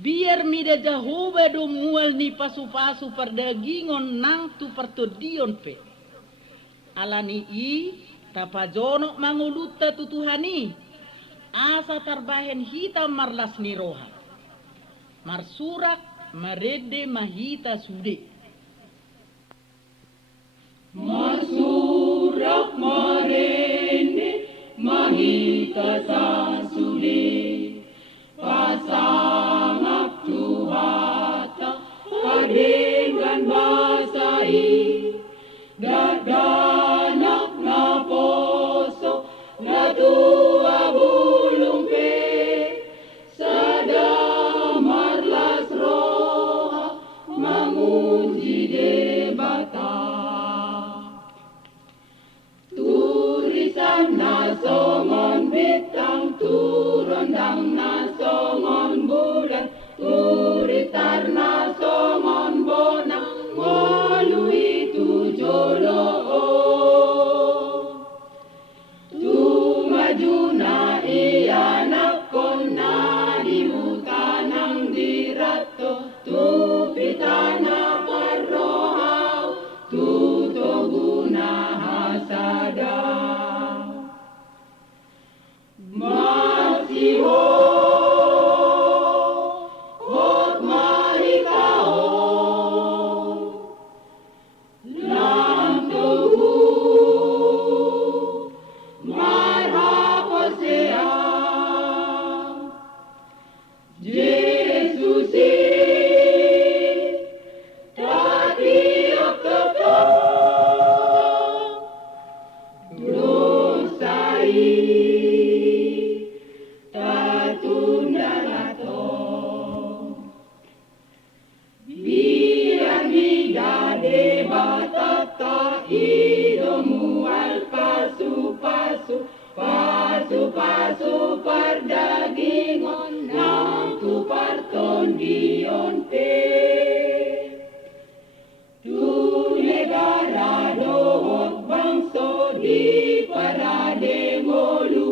Biar mida Jehovah do mual ni pasu-pasu perdagingon nang tu pertodion pe. Alani i tapajonok manguluta tutuhani. Asa tarbahen hitam marlas ni roha. Marsurak marede mahita sude. Marsurak marende mahita sa sude. Pasangap tuhata kadengan basai. Dadanak na poso na tua bulung pe. Sada marlas roha manguji debata. Turisan na songon bitang turondang na songon bulan. Turitar na songon bonang ngolui tujolo. Tumaju na iyanak kon na di hutanang dirato. Tupitana parrohaw tutoguna hasada. Masiho hot mahikao lam tuhu marhapasea Jesusi tatiok tetap dosai tatunda nato biar bidade batata idomu al pasu-pasu pasu-pasu perdagingon nang tu parton dion pe tu negara dohot bangso di parade ngolu